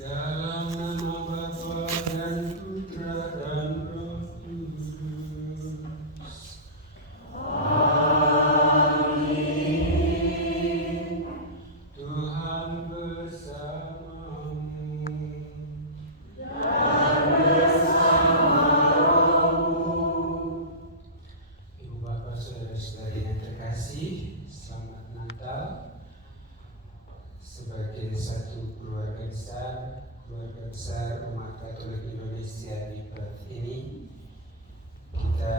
Dalam nama Bapa dan Putra dan Roh Kudus. Amin. Tuhan bersamamu dan bersama rohmu. Ibu bapak saudara-saudari yang terkasih, selamat Natal. Sebagai satu keluarga besar umat Katolik Indonesia di Perth ini, kita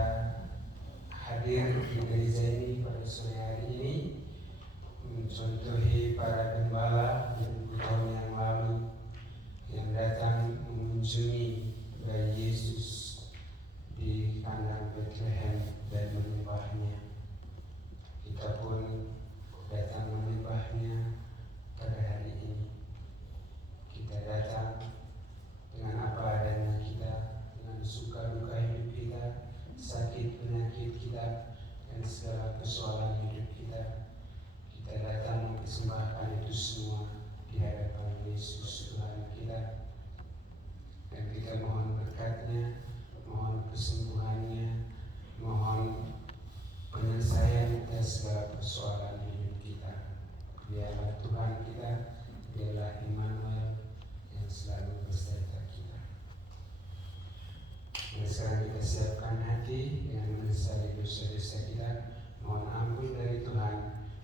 hadir di gereja ini pada sore hari ini mencontohi para gembala yang tahun yang lalu yang datang mengunjungi bayi Yesus di kandang Bethlehem dan menyembahnya. Kita pun datang menyembahnya pada hari ini. Kita datang dengan apa adanya kita, dengan suka duka hidup kita, sakit penyakit kita, dan segala persoalan hidup kita. Kita datang mempersembahkan itu semua di hadapan Yesus Tuhan kita, dan kita mohon berkat-Nya, mohon kesembuhannya, mohon penyelesaian atas segala persoalan hidup kita. Biarlah Tuhan kita, biarlah Immanuel yang selalu beserta kita. Dan sekarang kita siapkan hati dengan menyesali dosa-dosa kita, mohon ampun dari Tuhan,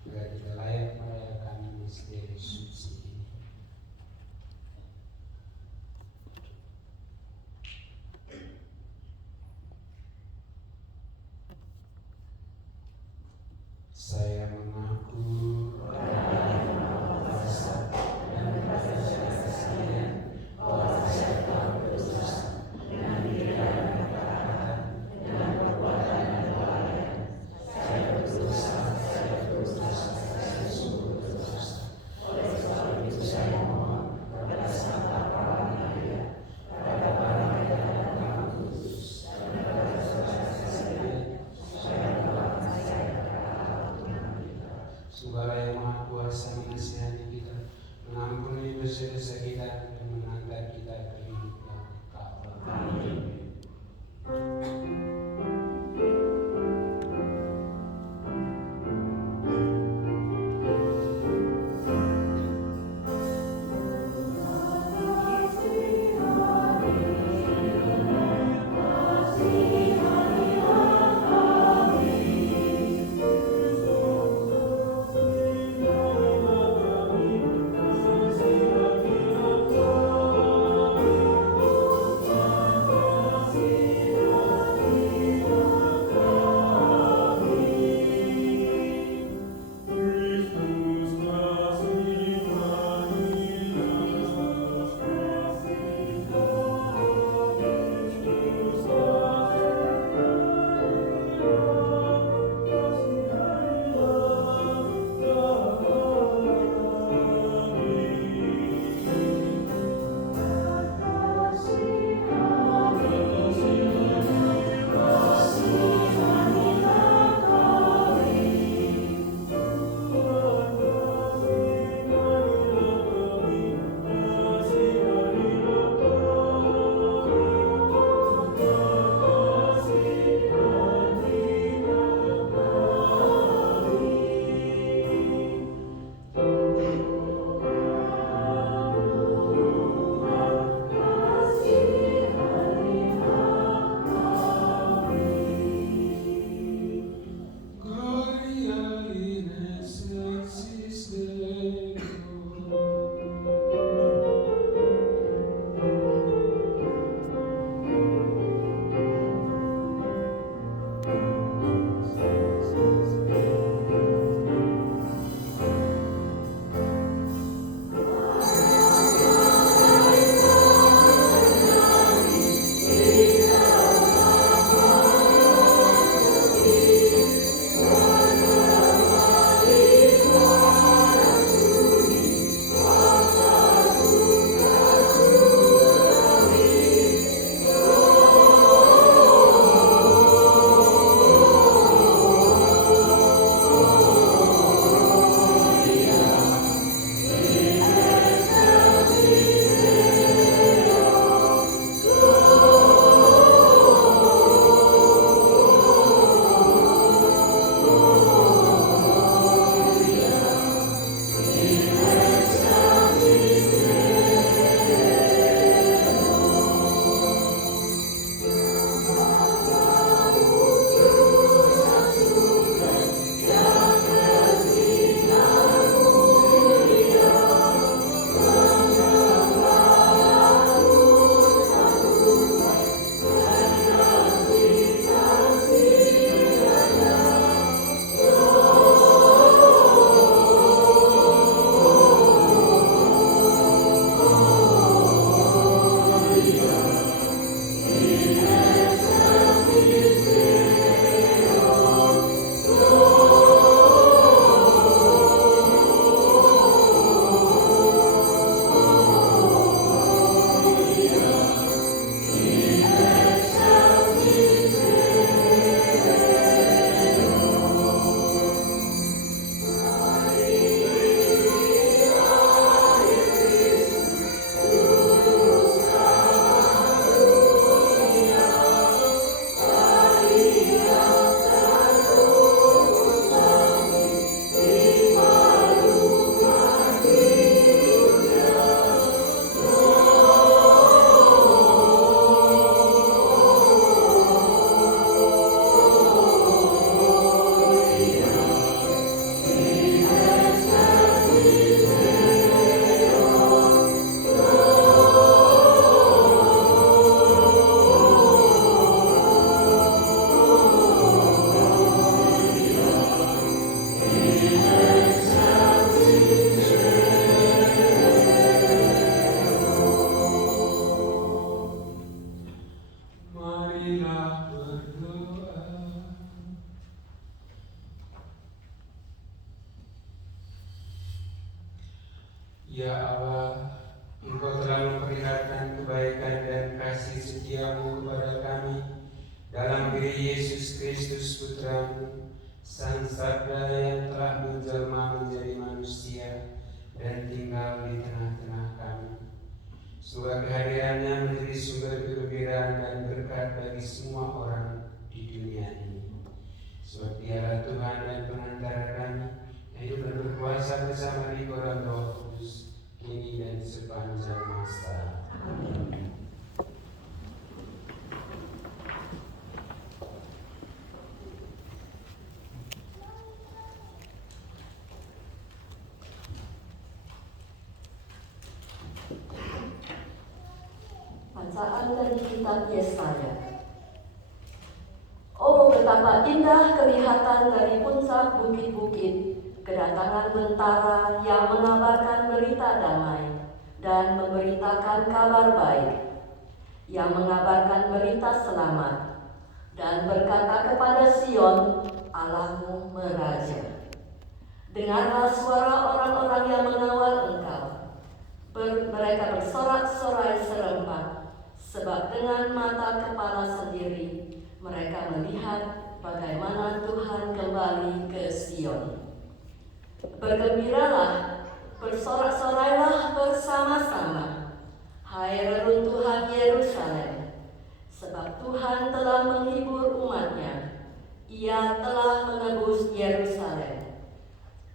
agar kita layak merayakan misteri suci ini. Saya mengaku dosa dan berdosa sekalian bahwa saya telah berdosa dengan pikiran dan perkataan, dengan perbuatan dan kelalaian. Saya berdosa, saya sungguh berdosa. Oleh sebab itu saya mohon kepada Sang Bapa Maria, kepada para malaikat dan Roh Kudus, dan kepada saudara sekalian, supaya doakan saya kepada Allah Tuhan kita. Segala yang Maha Kuasa menasihati kita, mengampuni dosa-dosa kita, dan mengantar kita ke hidup yang kekal. Amin. Amin. Ya Allah, Engkau telah memperlihatkan kebaikan dan kasih setiamu kepada kami dalam diri Yesus Kristus Putramu, Sang Sabda yang telah menjelma menjadi manusia dan tinggal di tengah-tengah kami. Semoga kehadirannya menjadi sumber kegembiraan dan berkat bagi semua orang di dunia ini. Sebab Dialah Tuhan dan pengantara kami, yang hidup dan berkuasa bersama di dalam Roh Kudus, kini dan sepanjang masa. Amin. Bacaan dari kitab Yesaya. Oh, betapa indah kelihatan dari puncak bukit-bukit kedatangan bentara yang mengabarkan berita damai dan memberitakan kabar baik, yang mengabarkan berita selamat dan berkata kepada Sion, Allahmu meraja. Dengarlah suara orang-orang yang mengawal engkau. Mereka bersorak-sorai serempak, sebab dengan mata kepala sendiri mereka melihat bagaimana Tuhan kembali ke Sion. Bergembiralah, bersorak-sorailah bersama-sama, hai reruntuhan Yerusalem, sebab Tuhan telah menghibur umat-Nya. Ia telah menebus Yerusalem.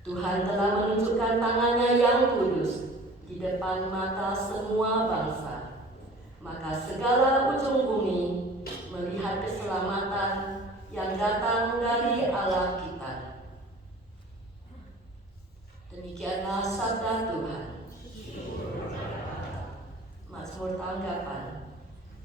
Tuhan telah menunjukkan tangannya yang kudus di depan mata semua bangsa. Maka segala ujung bumi melihat keselamatan yang datang dari Allah kita. Demikianlah sabda Tuhan. Mazmur tanggapan.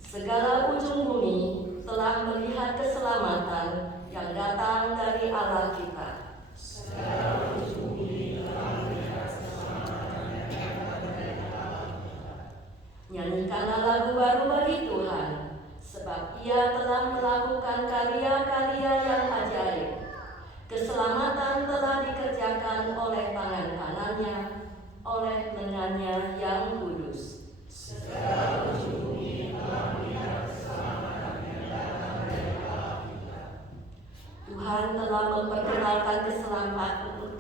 Segala ujung bumi telah melihat keselamatan yang datang dari Allah kita. Segala ujung bumi telah melihat keselamatan yang datang dari Allah kita. Nyanyikanlah lagu baru bagi Tuhan, sebab Ia telah melakukan karya-karya yang ajaib. Keselamatan telah dikerjakan oleh tangan kanannya, oleh lengannya yang kudus. Segala ujung bumi telah melihat keselamatan yang datang dari Allah kita. Tuhan telah memperkenalkan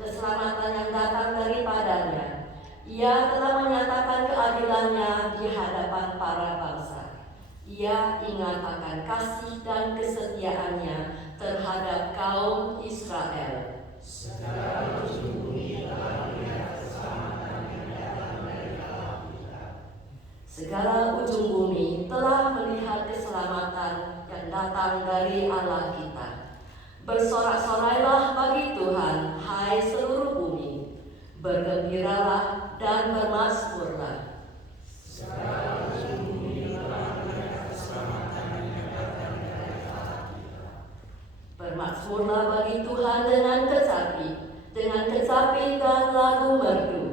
keselamatan yang datang daripadanya. Ia telah menyatakan keadilannya di hadapan para bangsa. Ia ingat akan kasih dan kesetiaannya terhadap kaum Israel. Segala ujung bumi telah melihat keselamatan yang datang dari Allah kita. Segala ujung bumi telah melihat keselamatan yang datang dari Allah kita. Bersorak-sorailah bagi Tuhan, hai seluruh bumi. Bergembiralah dan bermazmurlah. Segala ujung bumi telah melihat keselamatan yang datang dari Allah kita. Bermazmurlah bagi Tuhan dengan kecapi dan lagu merdu,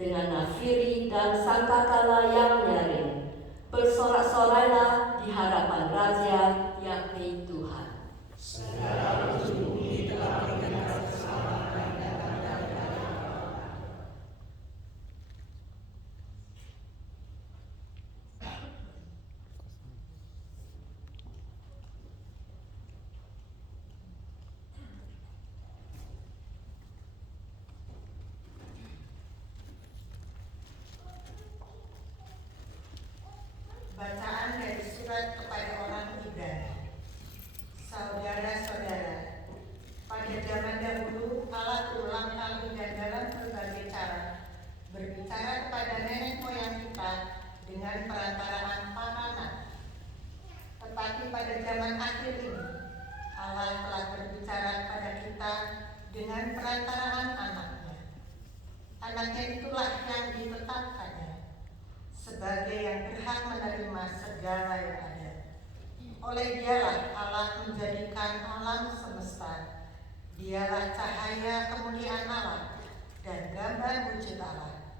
dengan nafiri dan sangkakala yang nyaring. Bersorak-sorailah di hadapan Raja, yakni Tuhan. Segala ujung bumi telah melihat keselamatan yang datang dari Allah. Bacaan dari surat kepada orang Ibrani. Saudara-saudara, pada zaman dahulu Allah berulang kali dan dalam berbagai cara berbicara kepada nenek moyang kita dengan perantaraan para nabi. Tetapi pada zaman akhir ini Allah telah berbicara kepada kita dengan perantaraan anaknya. Anaknya itulah yang ditetapkannya sebagai yang berhak menerima segala yang ada. Oleh Dialah Allah menjadikan alam semesta. Dialah cahaya kemuliaan Allah dan gambar wujud Allah.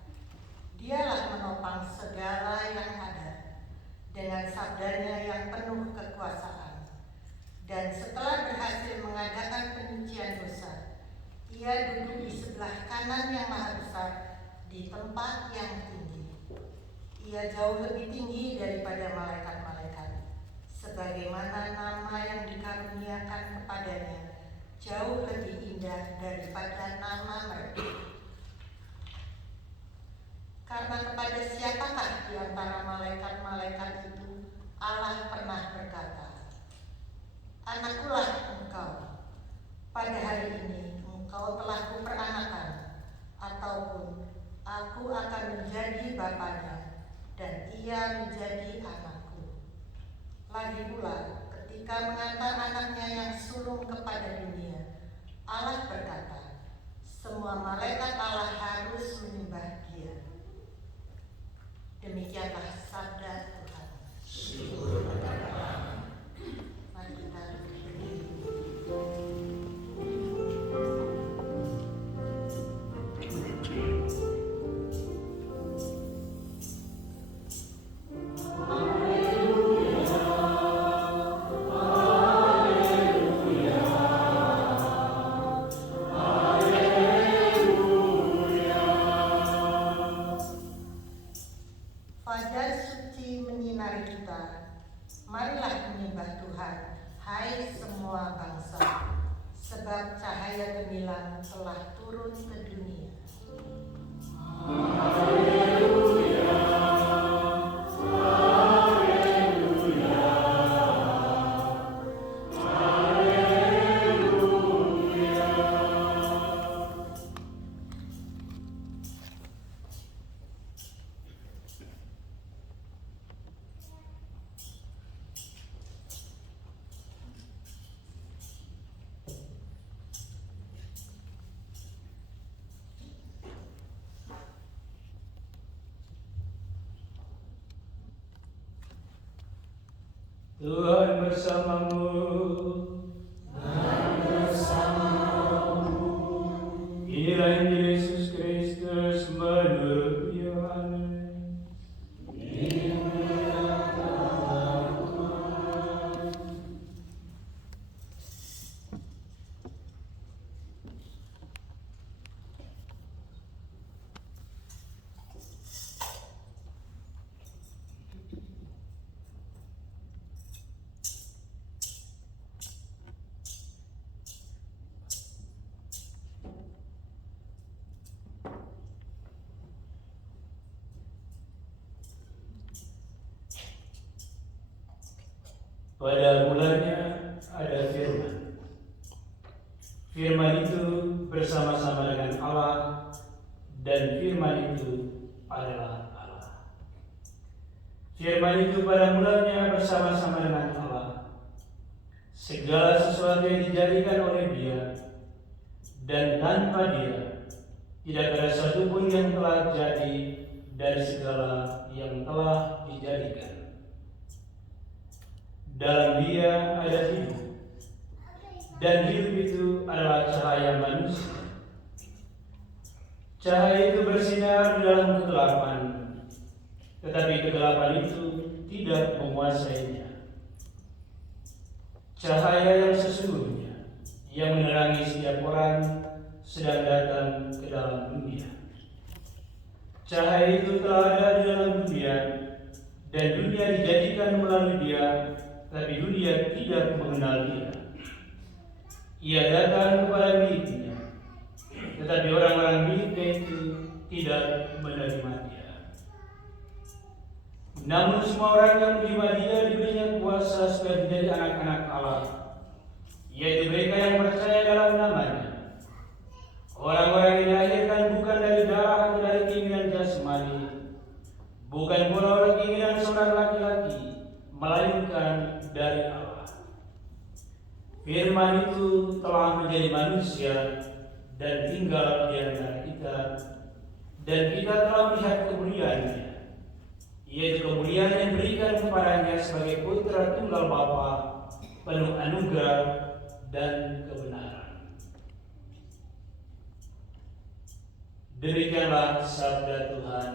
Dialah menopang segala yang ada dengan sabdanya yang penuh kekuasaan. Dan setelah berhasil mengadakan penyucian dosa, Ia duduk di sebelah kanan yang maha besar di di tempat yang tinggi. Ia jauh lebih tinggi daripada malaikat-malaikat, sebagaimana nama yang dikaruniakan kepadanya jauh lebih indah daripada nama mereka. Karena kepada siapakah di antara malaikat-malaikat itu Allah pernah berkata, "Anakkulah engkau, pada hari ini engkau telah kuperanakan," ataupun "Aku akan menjadi bapaknya dan ia menjadi anakku." Lagi pula, ketika mengantar anaknya yang sulung kepada dunia, Allah berkata, "Semua malaikat Allah harus menyembah Dia." Demikianlah sabda Tuhan. Syukur kepada Allah. Mari kita berdiri. Fajar suci menyinari kita. Marilah menyembah Tuhan, hai semua bangsa, sebab cahaya gemilang telah turun ke dunia. Tuhan bersamamu. Inilah Injil Yesus Kristus menurut Yohanes. Pada mulanya ada firman. Firman itu bersama-sama dengan Allah, dan firman itu adalah Allah. Firman itu pada mulanya bersama-sama dengan Allah. Segala sesuatu yang dijadikan oleh Dia, dan tanpa Dia tidak ada satupun yang telah jadi dari segala yang telah dijadikan. Dalam Dia ada hidup, dan hidup itu adalah cahaya manusia. Cahaya itu bersinar di dalam kegelapan, tetapi kegelapan itu tidak menguasainya. Cahaya yang sesungguhnya, yang menerangi setiap orang, sedang datang ke dalam dunia. Cahaya itu telah ada di dalam dunia, dan dunia dijadikan melalui Dia, tapi dunia tidak mengenal Dia. Ia datang kepada miliknya, tetapi orang-orang miliknya itu tidak menerima Dia. Namun semua orang yang menerima Dia diberinya kuasa supaya menjadi anak-anak Allah, yaitu mereka yang percaya dalam nama-Nya. Orang-orang yang dilahirkan bukan dari darah atau dari keinginan jasmani, bukan pula oleh keinginan seorang laki-laki, melainkan dari Allah. Firman itu telah menjadi manusia dan tinggal di antara kita, dan kita telah melihat kemuliaan-Nya, yaitu kemuliaan yang diberikan kepadanya sebagai Putra Tunggal Bapa, penuh anugerah dan kebenaran. Demikianlah sabda Tuhan.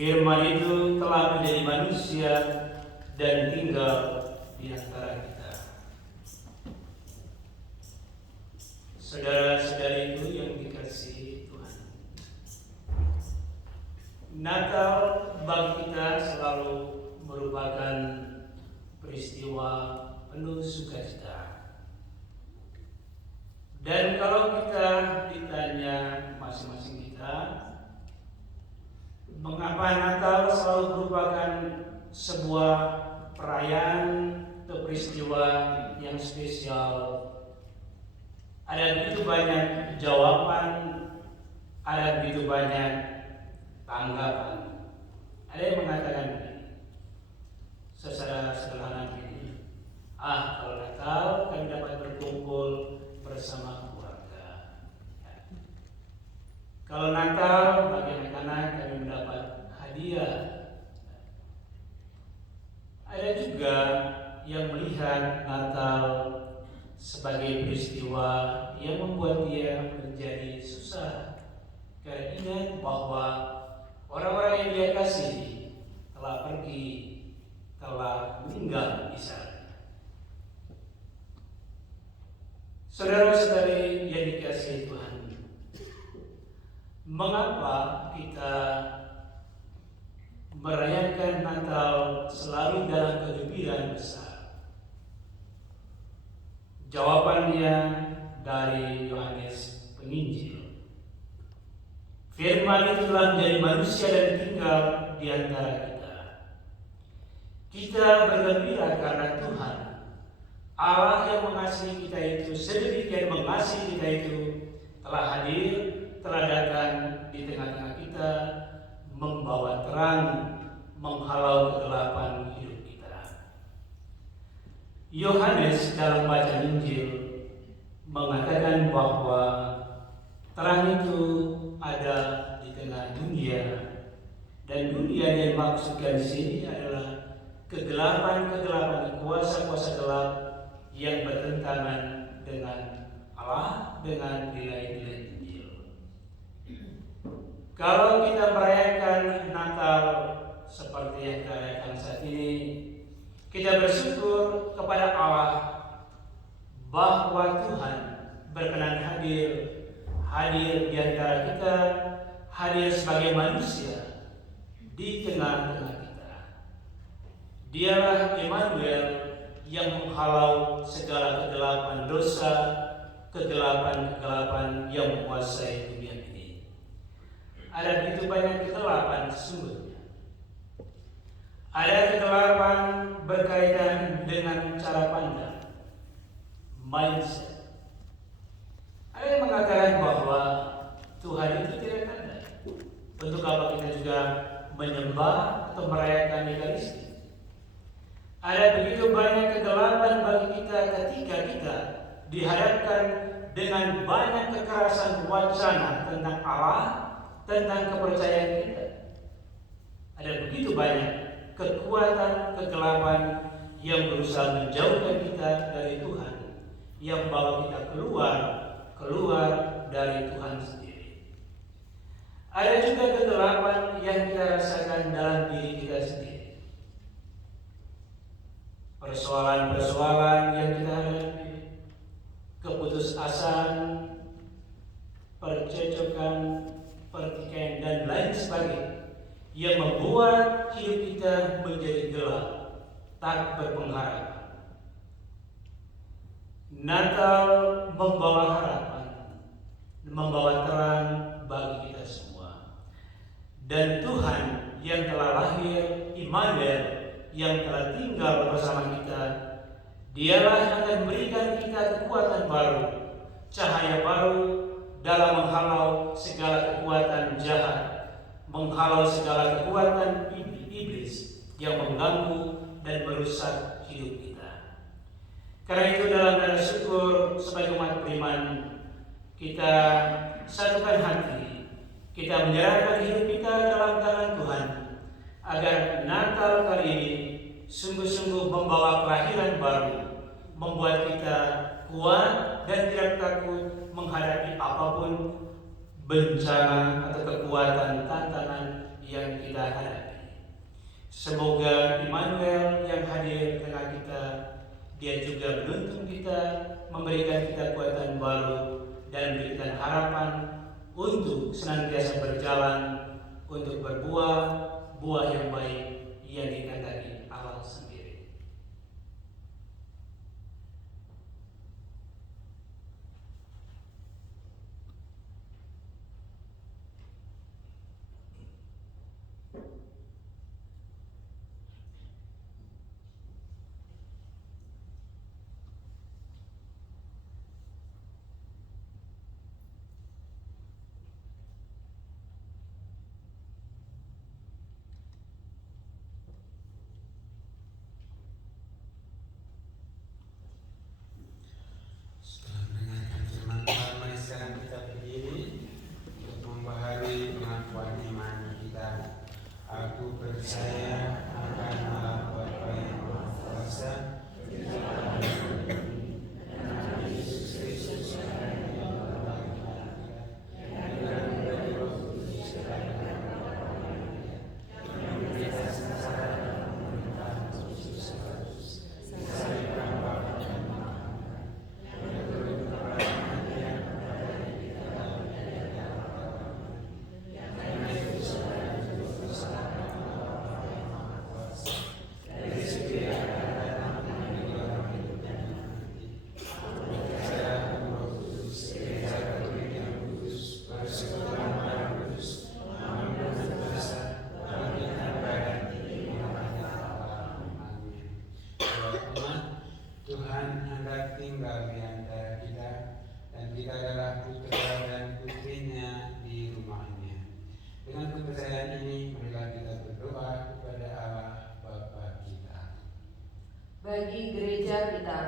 Firman itu telah menjadi manusia dan tinggal di antara kita. Saudara-saudariku yang dikasihi Tuhan, Natal bagi kita selalu merupakan peristiwa penuh sukacita. Dan kalau kita ditanya masing-masing kita, mengapa Natal selalu merupakan sebuah perayaan atau peristiwa yang spesial? Ada begitu banyak jawaban, ada begitu banyak tanggapan. Ada yang mengatakan secara sederhana begini, kalau Natal kami dapat berkumpul bersama keluarga. Kalau Natal bagi anak-anak kami mendapat hadiah. Ada juga yang melihat Natal sebagai peristiwa yang membuat dia menjadi susah. Karena ingat bahwa orang-orang yang dia kasih telah pergi, telah meninggal di sana. Saudara-saudari yang dikasihi Tuhan, mengapa kita merayakan Natal selalu dalam kegembiraan besar? Jawabannya dari Yohanes Penginjil. Firman itu telah menjadi manusia dan tinggal di antara kita. Kita bergembira karena Tuhan, Allah yang mengasihi kita itu, sedemikian mengasihi kita itu, telah hadir, telah datang di tengah-tengah kita, membawa terang, menghalau kegelapan hidup kita. Yohanes dalam bacaan Injil mengatakan bahwa terang itu ada di tengah dunia, dan dunia yang dimaksudkan di sini adalah kegelapan-kegelapan, kuasa-kuasa gelap yang bertentangan dengan Allah, dengan nilai-nilai Injil. Kalau kita merayakan Natal seperti yang kita rayakan saat ini, kita bersyukur kepada Allah bahwa Tuhan berkenan hadir di antara kita, hadir sebagai manusia di tengah-tengah kita. Dialah Immanuel yang menghalau segala kegelapan dosa, kegelapan-kegelapan yang menguasai dunia ini. Ada begitu banyak kegelapan sesungguhnya. Ada kegelapan berkaitan dengan cara pandang, mindset. Ada yang mengatakan bahwa Tuhan itu tidak ada. Untuk apa kita juga menyembah atau merayakan Ekaristi? Ada begitu banyak kegelapan bagi kita ketika kita dihadapkan dengan banyak kekerasan wacana tentang Allah, tentang kepercayaan kita. Ada begitu banyak kekuatan kegelapan yang berusaha menjauhkan kita dari Tuhan, yang membawa kita keluar dari Tuhan sendiri. Ada juga kegelapan yang kita rasakan dalam diri kita sendiri. Persoalan-persoalan yang kita hadapi, keputusasaan, percecokan, pertikaian, dan lain sebagainya yang membuat hidup kita menjadi gelap, tak berpengharapan. Natal membawa harapan, membawa terang bagi kita semua. Dan Tuhan yang telah lahir, Immanuel, yang telah tinggal bersama kita, Dialah yang akan memberikan kita kekuatan baru, cahaya baru dalam menghalau segala kekuatan jahat, menghalau segala kekuatan iblis yang mengganggu dan merusak hidup kita. Karena itu dalam tanda syukur sebagai umat beriman, kita satukan hati, kita menyerahkan hidup kita dalam tangan Tuhan, agar Natal kali ini sungguh-sungguh membawa kelahiran baru, membuat kita kuat dan tidak takut menghadapi apapun bencana atau kekuatan tantangan yang kita hadapi. Semoga Immanuel yang hadir di tengah kita, dia juga menuntun kita, memberikan kita kekuatan baru dan memberikan harapan untuk senantiasa berjalan untuk berbuah buah yang baik yang dikehendaki Allah sendiri. Setelah mendengarkan firman Tuhan, mari sekarang kita berdiri untuk membaharui pengakuan iman kita. Aku percaya akan Allah Bapa yang Maha Kuasa, Yesus Kristus yang dari Roh Kudus yang memberikan sengsara dan pemerintahan Kristus Kristus sampai Bapa dan Tuhan hendak tinggal di antara kita, dan kita adalah putra dan putrinya di rumahnya. Dengan kepercayaan ini, marilah kita berdoa kepada Allah Bapa kita. Bagi gereja kita,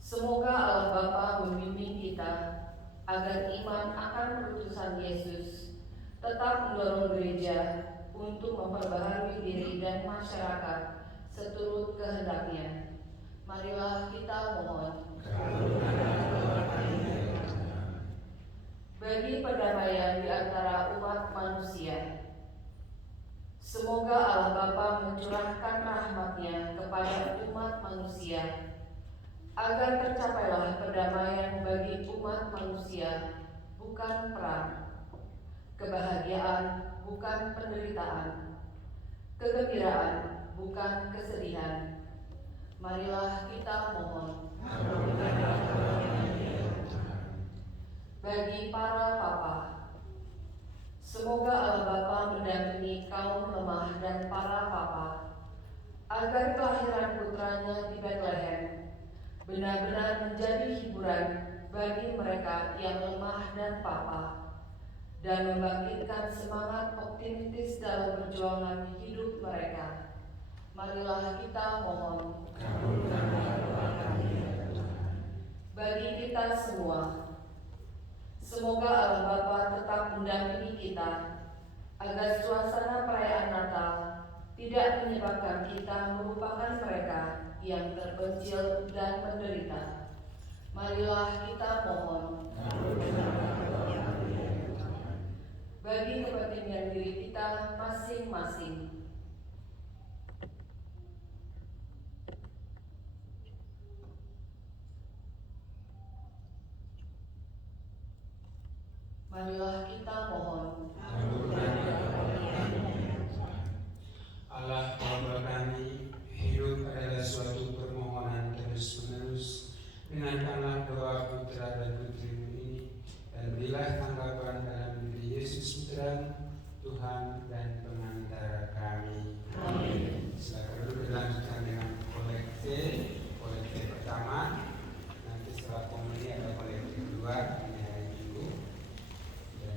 semoga Allah Bapa membimbing kita agar iman akan keputusan Yesus tetap mendorong gereja untuk memperbaharui diri dan masyarakat seturut kehendaknya. Marilah kita mohon. Bagi perdamaian di antara umat manusia, semoga Allah Bapa mencurahkan rahmat-Nya kepada umat manusia, agar tercapailah perdamaian bagi umat manusia, bukan perang, kebahagiaan, bukan penderitaan, kegembiraan, bukan kesedihan. Marilah kita mohon. Bagi para papa, semoga Allah Bapa mendampingi kaum lemah dan para papa, agar kelahiran putranya di Bethlehem benar-benar menjadi hiburan bagi mereka yang lemah dan papa, dan membangkitkan semangat optimistis dalam perjuangan hidup mereka. Marilah kita mohon. Bagi kita semua, semoga Allah Bapa tetap mendampingi kita, agar suasana perayaan Natal tidak menyebabkan kita melupakan mereka yang terpencil dan menderita. Marilah kita mohon. Bagi kepentingan diri kita masing-masing, marilah kita mohon. Allah Bapa kami, hidup adalah suatu permohonan terus-menerus. Dengarkanlah doa putra dan putrimu ini, dan berilah tanggapan dalam diri Yesus Putra, Tuhan dan pengantara kami. Amin. Silakan dulu dilanjutkan dengan kolekte pertama. Nanti setelah komuni ada kolekte kedua. Dan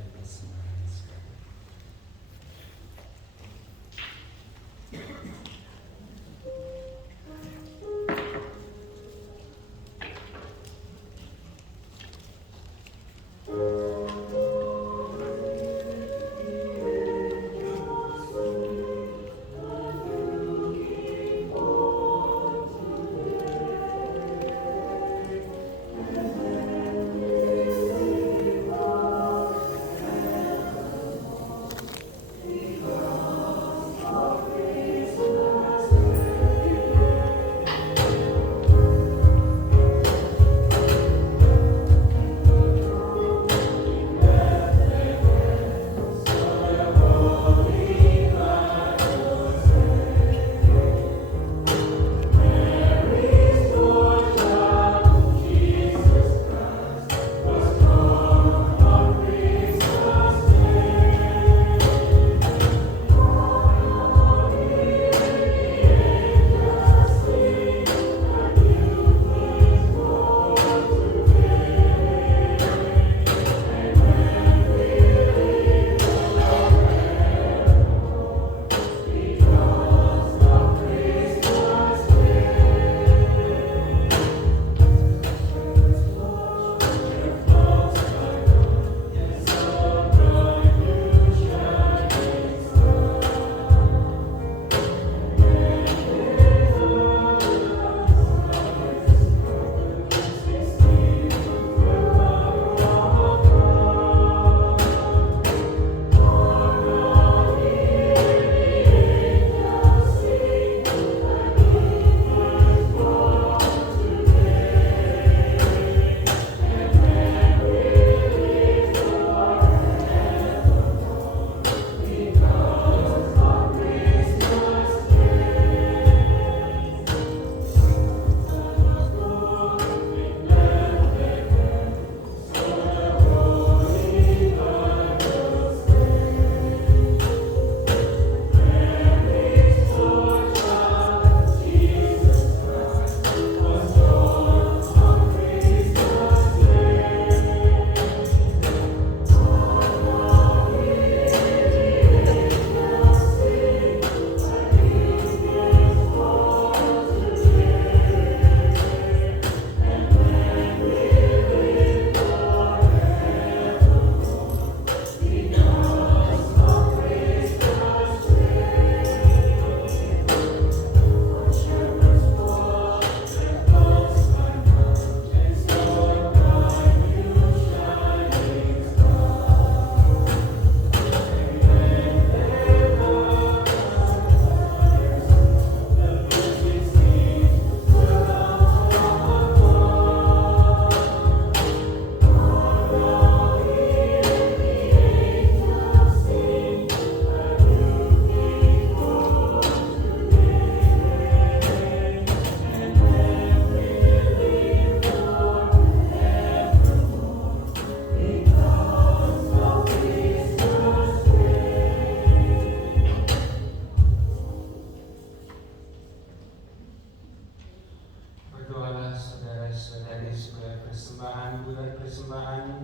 persembahanku dan persembahanmu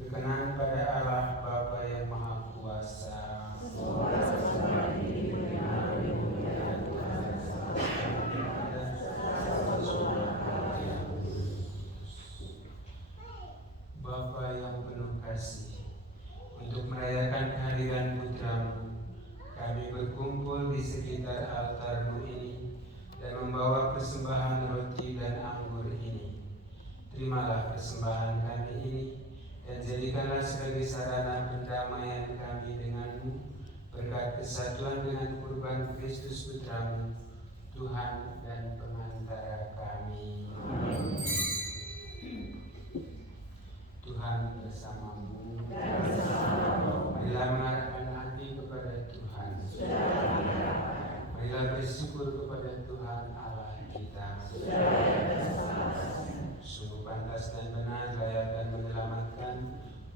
berkenan pada Allah Bapa yang Maha Kuasa. Bapa yang penuh kasih, untuk merayakan kehadiran Putramu, kami berkumpul di sekitar altar-Mu ini dan membawa persembahan roti dan anggur ini. Terimalah persembahan kami ini dan jadikanlah sebagai sarana pendamaian kami dengan-Mu berkat kesatuan dengan kurban Kristus Putramu, Tuhan dan pengantara kami. Tuhan bersamamu. Marilah mengarahkan hati kepada Tuhan. Marilah bersyukur kepada Tuhan Allah kita. Sungguh pantas dan benar, layak dan menyelamatkan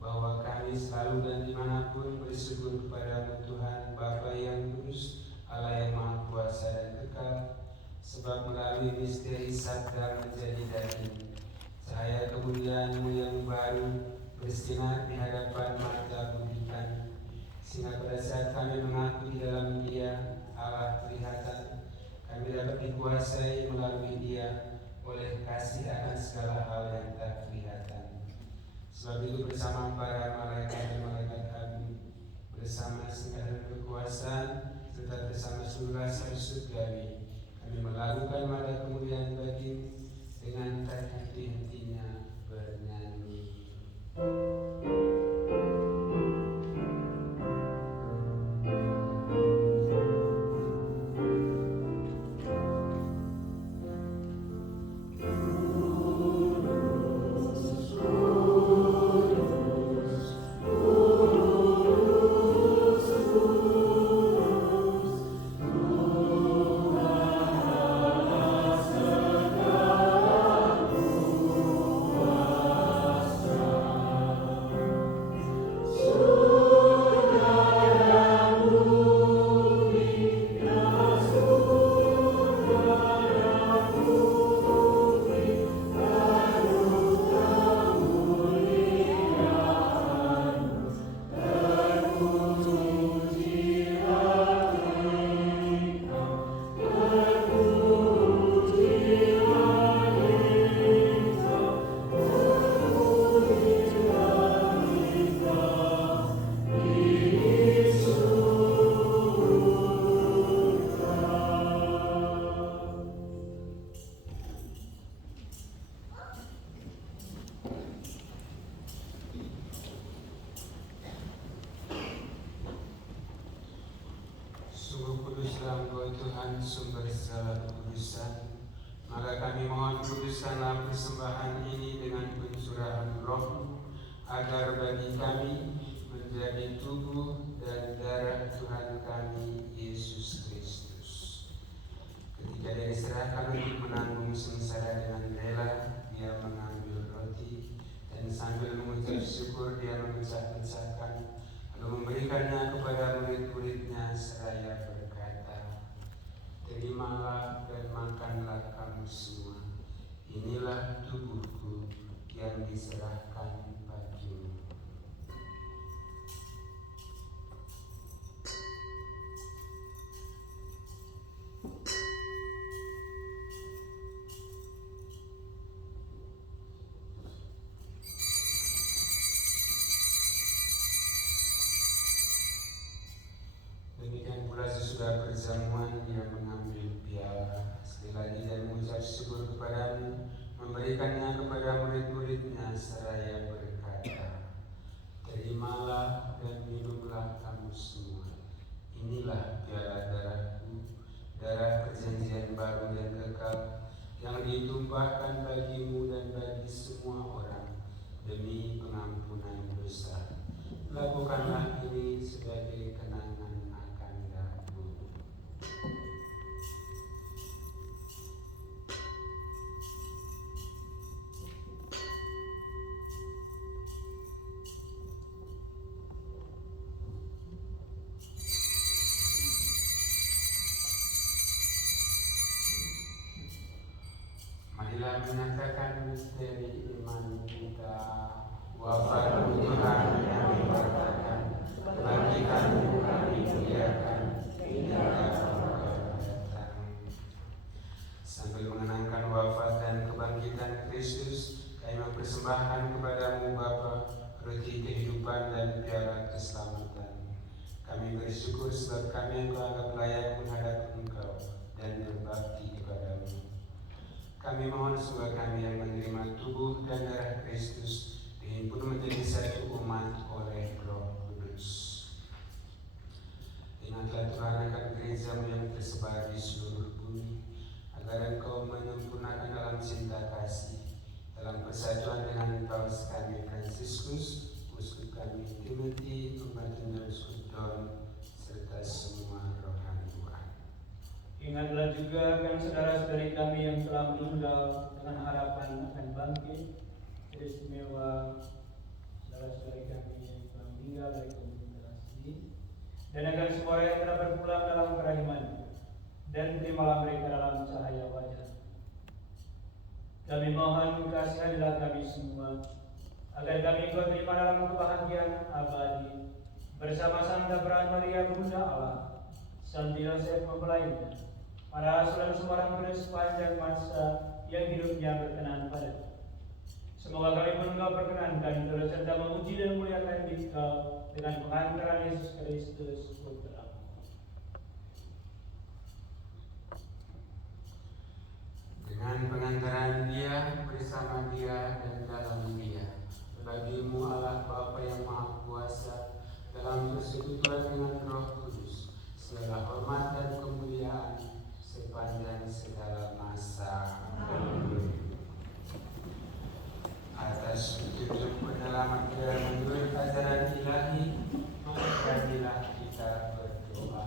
bahwa kami selalu dan dimanapun bersyukur kepada Tuhan Bapa yang kudus, Allah yang Maha Kuasa dan kekal, sebab melalui misteri sabda menjadi daging, cahaya kemuliaan-Mu yang baru bersinar di hadapan mata bumi kami, sehingga pada saat kami mengaku di dalam Dia Allah kelihatan, kami dapat dikuasai melalui Dia oleh kasih akan segala hal yang tak kelihatan. Sebab itu bersama para malaikat dan malaikat agung, bersama segala kekuasaan serta bersama seluruh rasul surgawi, kami melakukan mada kemuliaan bagi dengan tak henti-hentinya bernyanyi. Tuhan sumber segala kekudusan, maka kami mohon kuduskanlah persembahan ini dengan pencurahan Roh, agar bagi kami menjadi tubuh dan darah Tuhan kami Yesus Kristus. Ketika Dia diserahkan untuk menanggung sengsara dengan rela, Dia mengambil roti dan sambil mengucap syukur Dia memecah-pecahkan, lalu memberikannya kepada murid-muridnya seraya berkata, "Terimalah dan makanlah kamu semua. Inilah tubuhku yang diserahkan bagimu." Demikian pula sesudah perjamuan Dia mengambil piala, sekali lagi Dia mengucap syukur kepadamu, memberikannya kepada murid-muridnya seraya berkata, "Terimalah dan minumlah kamu semua. Inilah piala darahku, darah perjanjian baru dan kekal, yang ditumpahkan bagimu dan bagi semua orang demi pengampunan dosa. Lakukanlah ini sebagai kenangan akan aku." Marilah menyatakan misteri iman kita. Wafatmu Tuhan kami katakan, kebangkitanmu kami muliakan, hingga Engkau datang. Sambil mengenangkan wafat dan kebangkitan Kristus, kami mempersembahkan kepadamu Bapa roti kehidupan dan piala keselamatan. Kami bersyukur sebab kami Engkau anggap layak menghadap Engkau dan berbakti kepadamu. Kami mohon semoga kami yang menerima tubuh dan darah Kristus dihimpun menjadi satu umat oleh Roh Kudus. Ingatlah Tuhan akan gereja-Mu yang tersebar di seluruh bumi, agar Engkau menyempurnakan dalam cinta kasih, dalam persatuan dengan Paus kami Fransiskus, Uskup kami Timothy, pembantunya Uskup Don, serta semua rohani Tuhan. Ingatlah juga akan saudara-saudari kami yang telah meninggal dengan harapan akan bangkit, istimewa saudara-saudari kami yang telah meninggal dari komunitas ini, dan akan semua orang yang telah berpulang dalam kerahiman, dan terimalah mereka dalam cahaya wajah. Kami mohon kasihanilah kami semua, agar kami Engkau terima dalam kebahagiaan abadi bersama Santa Peran Maria Bunda Allah, Santo Yosef mempelainya, para rasul dan semua orang kudus sepanjang masa yang hidupnya berkenan padamu. Semoga kami pun Engkau perkenankan turut serta memuji dan memuliakan Engkau dengan pengantaran Yesus Kristus Putra-Mu. Dengan pengantaran Dia, bersama Dia, dan dalam Dia, bagimu Allah Bapa yang Maha Kuasa, dalam persekutuan dengan Roh Kudus, segala hormat dan kemuliaan sepanjang segala masa. Amin. Atas petunjuk penyelamat dan menurut ajaran ilahi, marilah kita berdoa.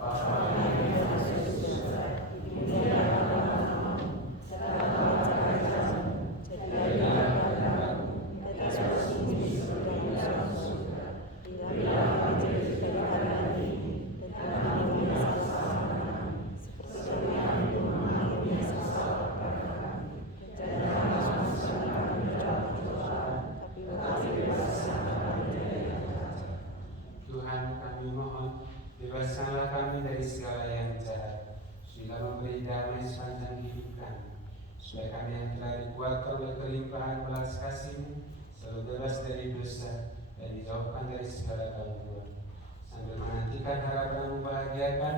Bapa yang ada di surga, dimuliakanlah namamu, segala kerajaan, jadilah kehendakmu atas bumi di surga di dalam surga. Berilah kami rezeki hari ini, dan ampuni kesalahan kami, seperti kami mengampuni kesalahan kami. Jangan masukkan kami dalam pencobaan, tapi bebaskanlah kami dari yang jahat. Tuhan, kami mohon, bebaskanlah kami dari segala yang jahat, sehingga memberi damai sepanjang hidup kami, supaya kami yang telah dikuatkan oleh kelimpahan belas kasih-Mu selalu bebas dari dosa dan dijauhkan dari segala gangguan, sambil menantikan harapan yang membahagiakan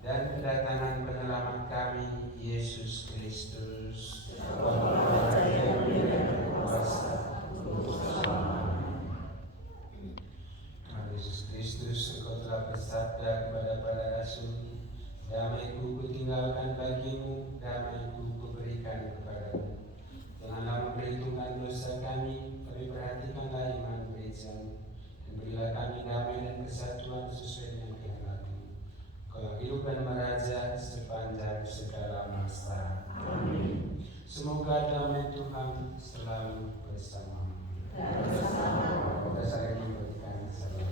dan kedatangan penyelamat kami, Yesus Kristus. Bapa yang mulia dan berkuasa untuk selamanya. Yesus Kristus, Engkau telah bersabda kepada para rasul, damai-Ku kutinggalkan bagimu, damai-Ku kuberikan kepadamu. Janganlah memperhitungkan dosa kami, tapi perhatikanlah iman gereja-Mu, dan berilah kami damai dan kesatuan sesuai dengan kehendak-Mu. Kau hidup dan meraja sepanjang segala masa. Amin. Semoga damai Tuhan selalu bersamamu. Kita saling memberikan salam.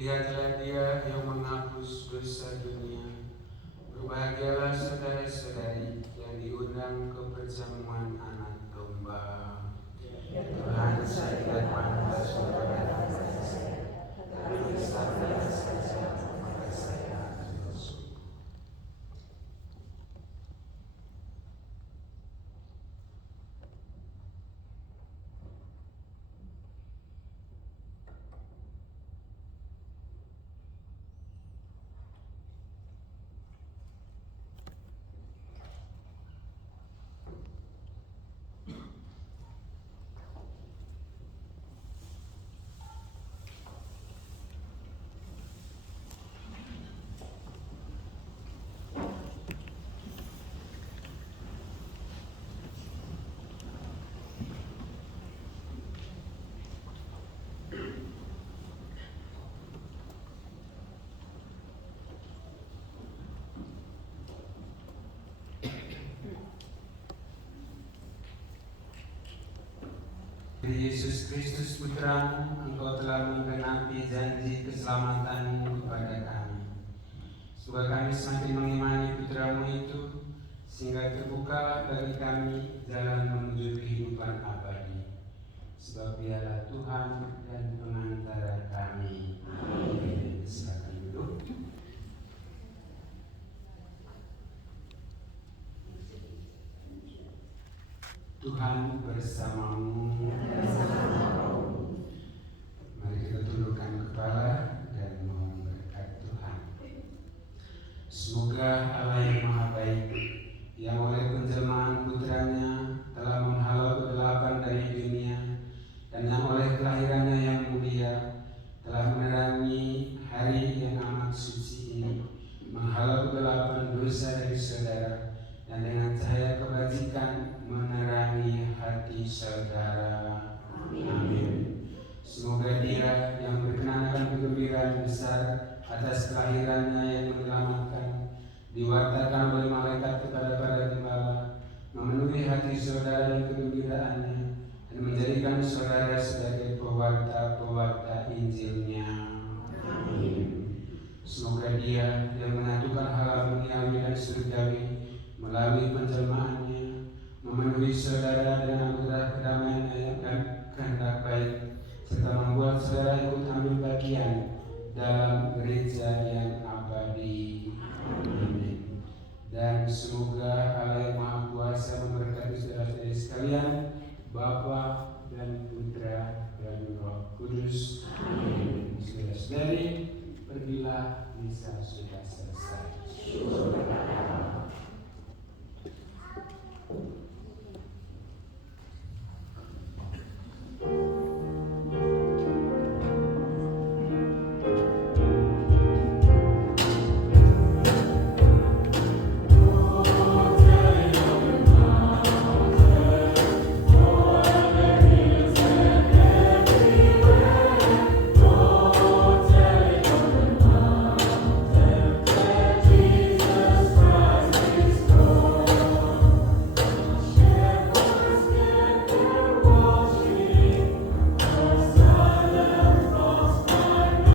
Lihatlah Dia yang menghapus dosa dunia. Berbahagialah saudara-saudari yang diundang ke perjamuan anak domba. Tuhan, saya tidak pantas berkata kepada saya, tapi bersabdalah saja maka saya akan sembuh. Yesus Kristus Putramu, Engkau telah menggenapi janji keselamatan-Mu kepada kami. Semoga kami semakin mengimani Putramu itu, sehingga terbukalah bagi kami jalan menuju kehidupan abadi. Sebab Dialah Tuhan dan pengantara kami. Amin. Silakan duduk. Tuhan bersamamu. Mari kita tundukkan kepala dan mohon berkat Tuhan. Semoga Allah yang Maha Baik, yang oleh penjelmaan Putranya telah menghalau kegelapan dari dunia, dan yang oleh kelahirannya yang mulia telah menerangi hari yang amat suci ini, menghalau kegelapan dosa dari saudara, dan dengan cahaya kebajikan menerangi hati saudara. Amin. Semoga Dia yang berkenan akan kegembiraan besar atas kelahirannya yang menyelamatkan, diwartakan oleh malaikat kepada para gembala, memenuhi hati saudara dan kegembiraannya, dan menjadikan saudara sebagai pewarta-pewarta Injilnya. Amin. Semoga Dia yang menyatukan hal duniawi dan surgawi melalui penjelmaannya, memenuhi saudara dengan anugerah kedamaian dan kehendak baik, serta membuat saudara ikut ambil bagian dalam gereja yang abadi. Amin. Dan semoga Allah yang Maha Kuasa memberkati saudara-saudari sekalian, Bapa dan Putra dan Roh Kudus. Amin. Saudara-saudari, pergilah, misa sudah selesai.